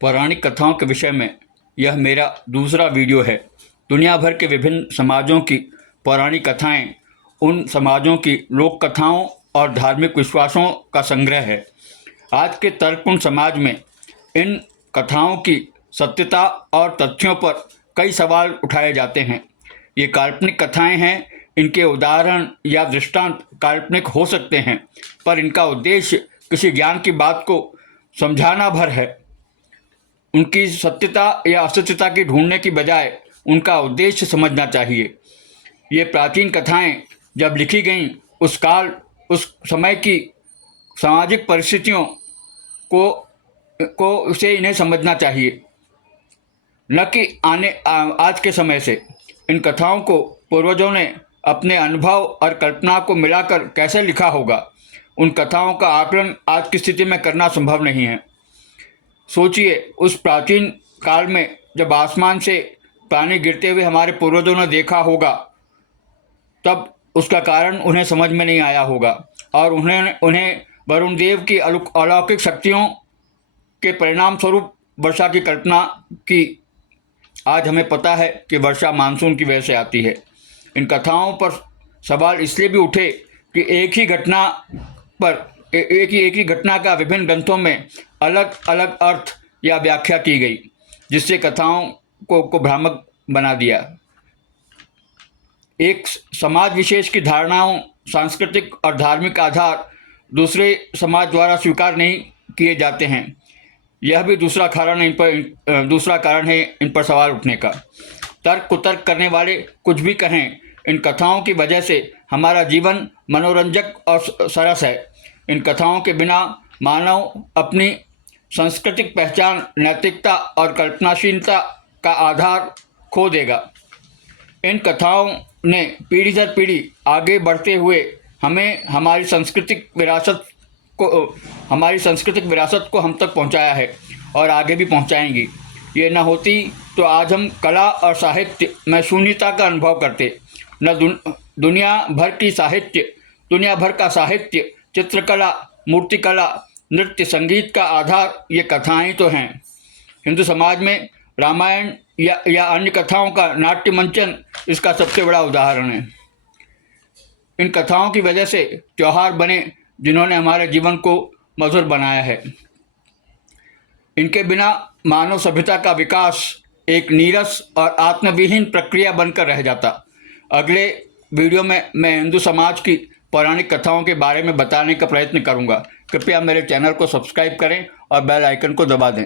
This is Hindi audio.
पौराणिक कथाओं के विषय में यह मेरा दूसरा वीडियो है। दुनिया भर के विभिन्न समाजों की पौराणिक कथाएं उन समाजों की लोक कथाओं और धार्मिक विश्वासों का संग्रह है। आज के तर्कपूर्ण समाज में इन कथाओं की सत्यता और तथ्यों पर कई सवाल उठाए जाते हैं। ये काल्पनिक कथाएं हैं, इनके उदाहरण या दृष्टांत काल्पनिक हो सकते हैं, पर इनका उद्देश्य किसी ज्ञान की बात को समझाना भर है। उनकी सत्यता या असत्यता की ढूंढने की बजाय उनका उद्देश्य समझना चाहिए। ये प्राचीन कथाएं जब लिखी गईं, उस काल उस समय की सामाजिक परिस्थितियों को से इन्हें समझना चाहिए, न कि आज के समय से। इन कथाओं को पूर्वजों ने अपने अनुभव और कल्पना को मिलाकर कैसे लिखा होगा, उन कथाओं का आकलन आज की स्थिति में करना संभव नहीं है। सोचिए, उस प्राचीन काल में जब आसमान से पानी गिरते हुए हमारे पूर्वजों ने देखा होगा, तब उसका कारण उन्हें समझ में नहीं आया होगा और उन्हें वरुण देव की अलौकिक शक्तियों के परिणाम स्वरूप वर्षा की कल्पना की। आज हमें पता है कि वर्षा मानसून की वजह से आती है। इन कथाओं पर सवाल इसलिए भी उठे कि एक ही घटना का विभिन्न ग्रंथों में अलग अलग अर्थ या व्याख्या की गई, जिससे कथाओं को भ्रामक बना दिया। एक समाज विशेष की धारणाओं, सांस्कृतिक और धार्मिक आधार दूसरे समाज द्वारा स्वीकार नहीं किए जाते हैं। यह भी दूसरा कारण है इन पर सवाल उठने का। तर्क कुतर्क करने वाले कुछ भी कहें, इन कथाओं की वजह से हमारा जीवन मनोरंजक और सरस है। इन कथाओं के बिना मानव अपनी सांस्कृतिक पहचान, नैतिकता और कल्पनाशीलता का आधार खो देगा। इन कथाओं ने पीढ़ी दर पीढ़ी आगे बढ़ते हुए हमें हमारी सांस्कृतिक विरासत को हम तक पहुंचाया है और आगे भी पहुंचाएंगी। ये न होती तो आज हम कला और साहित्य में शून्यता का अनुभव करते। दुनिया भर का साहित्य, चित्रकला, मूर्तिकला, नृत्य, संगीत का आधार ये कथाएं तो हैं। हिंदू समाज में रामायण या अन्य कथाओं का नाट्य मंचन इसका सबसे बड़ा उदाहरण है। इन कथाओं की वजह से त्योहार बने, जिन्होंने हमारे जीवन को मधुर बनाया है। इनके बिना मानव सभ्यता का विकास एक नीरस और आत्मविहीन प्रक्रिया बनकर रह जाता। अगले वीडियो में मैं हिंदू समाज की पौराणिक कथाओं के बारे में बताने का प्रयत्न करूंगा। कृपया मेरे चैनल को सब्सक्राइब करें और बेल आइकन को दबा दें।